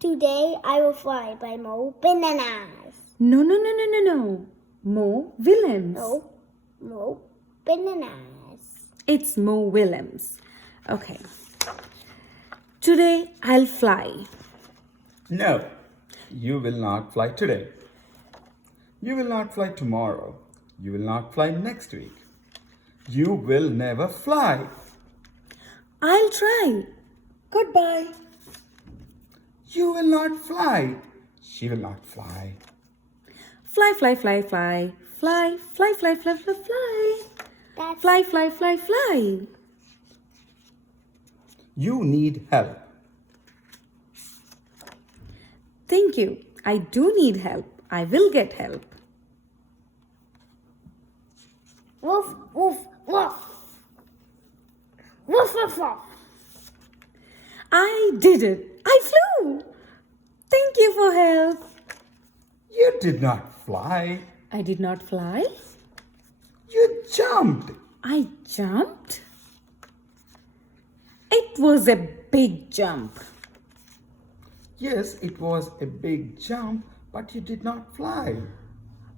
Today I will fly by Mo Bananas. No, no, no, no, no, no. Mo Willems. No, Mo Bananas. It's Mo Willems. Okay. Today I'll fly. No, you will not fly today. You will not fly tomorrow. You will not fly next week. You will never fly. I'll try. Goodbye. You will not fly. She will not fly. Fly, fly, fly, fly. Fly, fly, fly, fly, fly, fly. That's Fly, fly, fly, fly. You need help. Thank you. I do need help. I will get help. woof, woof, woof. Woof, woof, woof. I did it. I flew. Thank you for help. You did not fly. I did not fly. You jumped. I jumped. It was a big jump. Yes, it was a big jump, but you did not fly.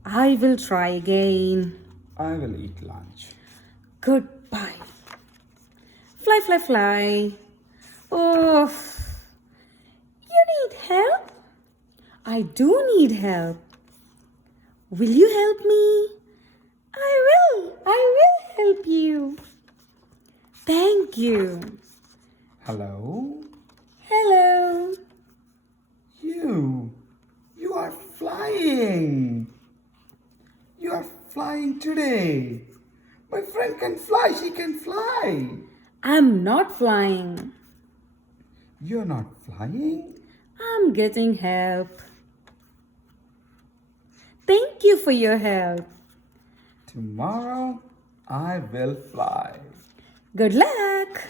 I will try again. I will eat lunch. Goodbye. Fly, fly, fly. Oh, you need help? I do need help. Will you help me? I will help you. Thank you. Hello? Hello. You are flying. You are flying today. My friend can fly. She can fly. I'm not flying. You're not flying? I'm getting help. Thank you for your help. Tomorrow I will fly. Good luck.